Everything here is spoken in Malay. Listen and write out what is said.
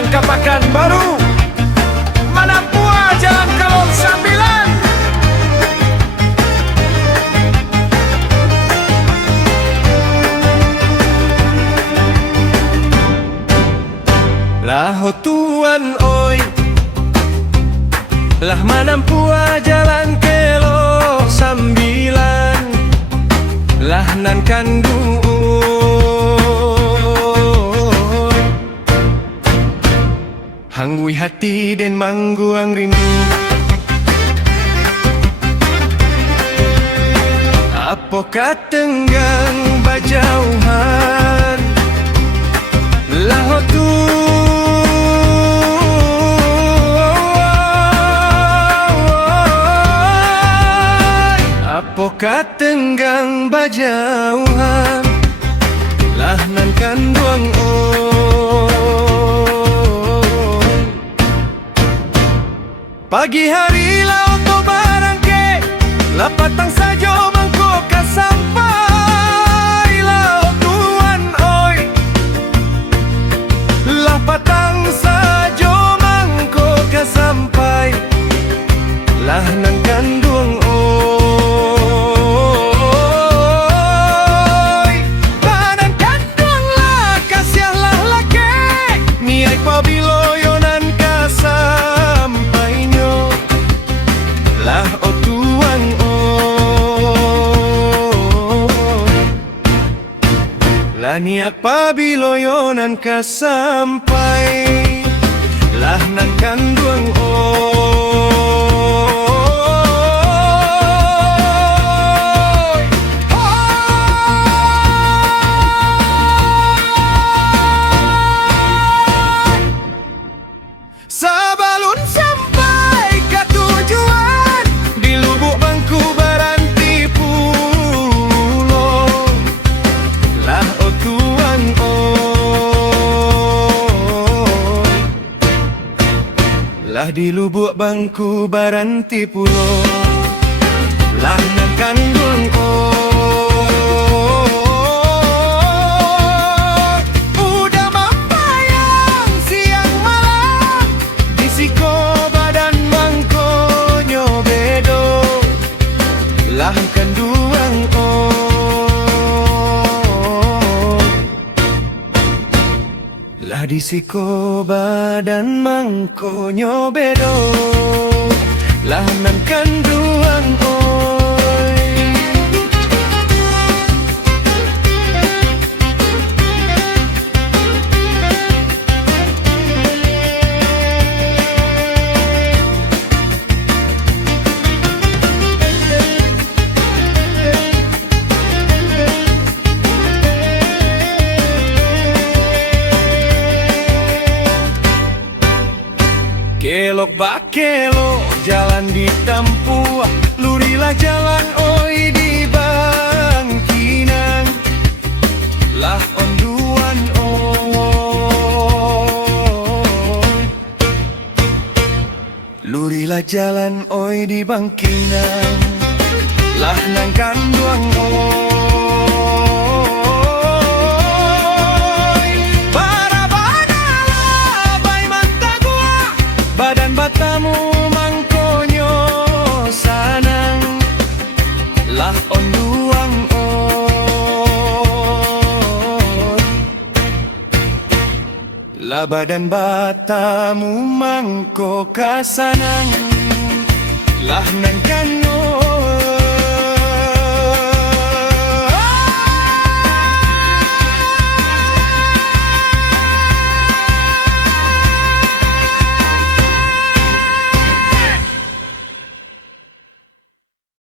Langkah pakan baru, mana buah jalan kalau sambilan. Lah ho tuan oi, lah manampua jalan kelo sambilan, lah nan kandung oi. Hanggui hati dan mangguang rindu, apokah tenggang bajauhan, lah ho apokah tenggang bajauhan, lah nan kandung oi. Pagi hari laut to barangke, lah patang sajo mangko kasampai, laut tuan oi, lah patang sajo mangko kasampai, lah nan kandung oi. Pabiloyonan kasampainyo, lah o tuan oi, lah niak pabiloyonan kasampai, lah nan kandung oi. Sabalun sampai ke tujuan, di lubuk bangku beranti pulau, lah o tuan oi, lah di lubuk bangku beranti pulau, lah nan kandung oi. Lah kanduang oi, lah disiko badan mangko nyobedo, lah nan kanduang oi. Kelok bakelo jalan ditempuh, lurilah jalan oi di bangkinan, lah onduan oi, lurilah jalan oi di bangkinan, lah nang kanduang oi. Badan batamu mangkonyo sanang, lah onduang oi, lah badan batamu mangko kasanang, lah nang kan